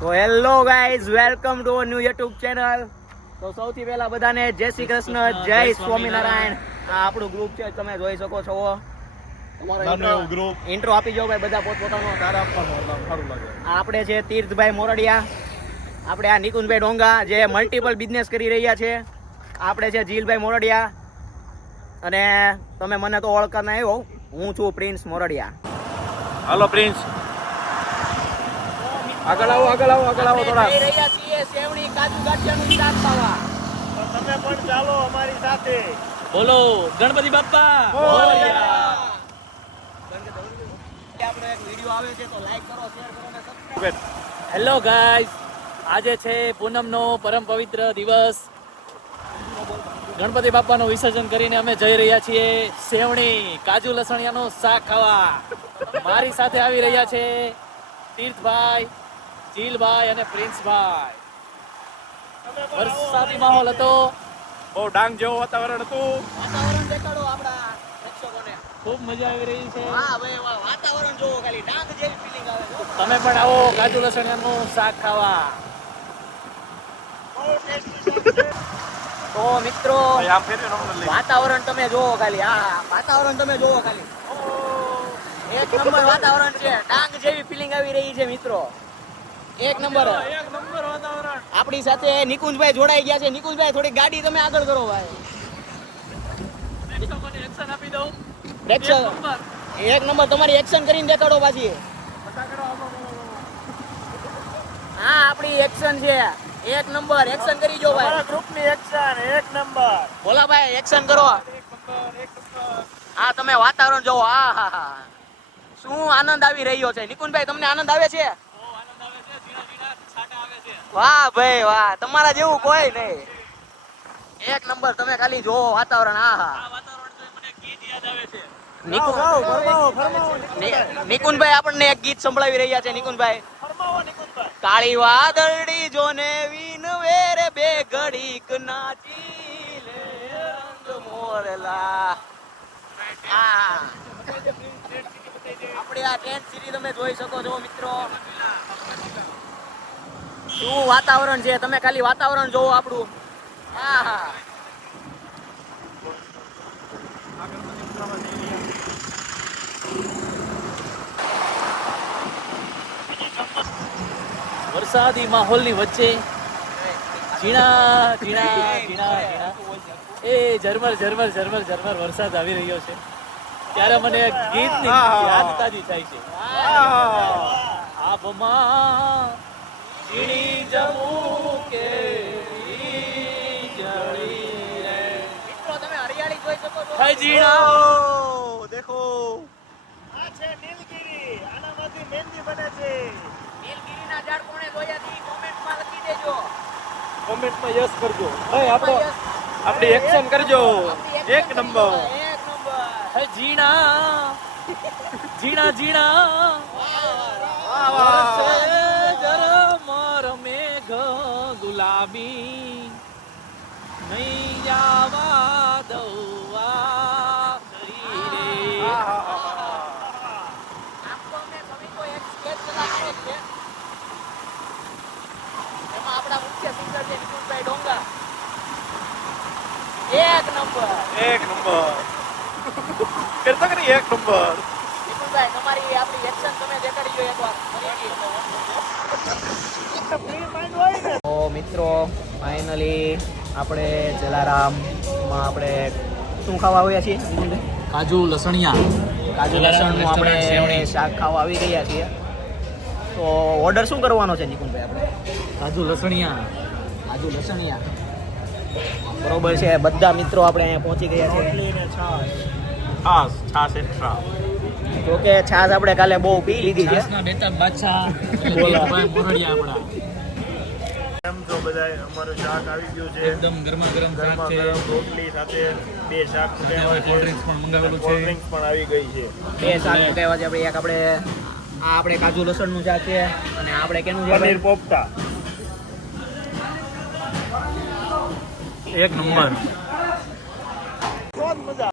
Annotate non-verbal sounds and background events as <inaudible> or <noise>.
તો hello guys welcome to new YouTube channel તો સૌથી પહેલા બધાને જય શ્રી કૃષ્ણ જય સ્વામિનારાયણ. આ આપણું ગ્રુપ છે તમે જોઈ શકો છો. ઇન્ટ્રો આપી જાઓ ભાઈ બધા પોતપોતાનો આપણે છે તીર્થભાઈ મોરડિયા. આપણે આ નિકુંજભાઈ ડોંગા જે મલ્ટિપલ બિઝનેસ કરી રહ્યા છે. આપણે છે જીલભાઈ મોરડિયા. અને તમે મને તો ઓળખતા નહીં હો. હું છું પ્રિન્સ મોરડિયા. Hello prince. આગળ આવો આગળ આવો આગળ આવો થોડા. રહ્યા છીએ સેવણી કાજુ ગાંઠિયાનું શાક ખાવા. તમે પણ ચાલો અમારી સાથે. બોલો ગણપતિ બાપ્પા. આપણો એક વીડિયો આવે છે તો લાઈક કરો શેર કરો અને સબસ્ક્રાઇબ હેલો ગાઈઝ આજે છે પૂનમનો પરમ પવિત્ર દિવસ. ગણપતિ બાપાનું વિસર્જન કરીને અમે જઈ રહ્યા છીએ સેવણી કાજુ લસણિયાનું શાક ખાવા. મારી સાથે આવી રહ્યા છે તીર્થભાઈ. જીલભાઈ અને પ્રિન્સભાઈ. વરસાદી માહોલ હતો. બહુ ડાંગ જેવું વાતાવરણ હતું. વાતાવરણ દેખાડો આપણા પ્રેક્ષકોને. ખૂબ મજા આવી રહી છે. વાહ ભાઈ વાહ વાતાવરણ જોવો ખાલી ડાંગ જેવી ફીલિંગ આવે છે. તમે પણ આવો કાજુ લસણિયાનું શાક ખાવા. તો મિત્રો આમ ફેરવીને અમને લઈ. વાતાવરણ તમે જોવો ખાલી. હા વાતાવરણ તમે જોવો ખાલી. એક નંબર વાતાવરણ છે. ડાંગ જેવી ફીલિંગ આવી રહી છે મિત્રો. એક નંબર. આપણી સાથે નિકુંજભાઈ જોડાઈ ગયા છે. નિકુંજભાઈ થોડી ગાડી તમે આગળ કરો ભાઈ. એક્શન આપી દઉં. એક નંબર. તમારી એક્શન કરીને દેખાડો પાછી. હા આપણી એક્શન છે. એક નંબર. એક્શન કરી જો ભાઈ. ગ્રુપની એક્શન એક નંબર. બોલા ભાઈ એક્શન કરો. હા તમે વાતાવરણ જોવો. હા હા હા. શું આનંદ આવી રહ્યો છે? નિકુંજભાઈ તમને આનંદ આવે છે? વાહ ભાઈ વાહ તમારા જેવું કોઈ નહીં. એક નંબર તમે ખાલી જોવો વાતાવરણ હા હા નિકુંજ આપણને એક ગીત સંભળાવી રહ્યા છે નિકુનભાઈ કાળી વાદળી જોને વીન વેરે બે ઘડીક નાચી લે રંગ મોરલા. આપણી આ ટેન્ટ સિટી તમે જોઈ શકો છો મિત્રો. શું વાતાવરણ છે? તમે ખાલી વાતાવરણ જોવો આપણું. હા માહોલ વરસાદી માહોલની વચ્ચે ઝીણા ઝીણા ઝીણા ઝીણા. એ ઝરમર ઝરમર ઝરમર ઝરમર વરસાદ આવી રહ્યો છે. ત્યારે મને ગીતની યાદ તાજી થાય છે. આભમાં ઝીણી મિત્રો તમે હરિયાળી જોઈ શકો છો. હે દેખો. આ છે નીલગિરી આનામાંથી મહેંદી બને છે. નીલગિરીના ઝાડ કોણે જોયા હતી કોમેન્ટમાં લખી દેજો. કોમેન્ટમાં યસ કરજો. ભાઈ આપણો આપણી એક્શન કરજો. એક નંબર એક નંબર હે ઝીણા. <laughs> ઝીણા ઝીણા. વાહ વાહ વરસે ચલાવીએ જ છે. એમાં આપણા મુખ્ય singer છે નિકુંજભાઈ ડોંગા. એક નંબર. એક નંબર. કરતો કરી એક નંબર. નિકુંજભાઈ તમારી આપણી એક્શન તમે દેખાડી જો એકવાર તો મિત્રો ફાઇનલી આપણે જલારામમાં આપણે શું ખાવા આવ્યા છીએ? કાજુ લસણિયા. કાજુ લસણનું આપણે. શાક ખાવા આવી ગયા છીએ. તો ઓર્ડર શું કરવાનો છે નિકુંભાઈ આપણે? કાજુ લસણિયા. કાજુ લસણિયા. બરોબર છે બધા મિત્રો આપણે અહીંયા પહોંચી ગયા છે. છાસ છાસ એક્સ્ટ્રા જો કે છાશ આપણે કાલે બહુ પી લીધી છે. છાસના બેતા બાદશાહ. બોલા. ભાઈ મોરડિયા આપણા. કેમ છો બધાય અમારું શાક આવી ગયું છે. એકદમ ગરમા ગરમ શાક છે. રોટલી સાથે બે શાક હવે cold drinks પણ મંગાવેલું છે. કોલ્ડ ડ્રિંક્સ પણ આવી ગઈ છે. બે શાક કહેવા છે આપણે એક આપણે આ આપણે કાજુ લસણનું શાક છે અને આપણે કેનું છે પનીર પોપટા. એક નંબર. બહુ મજા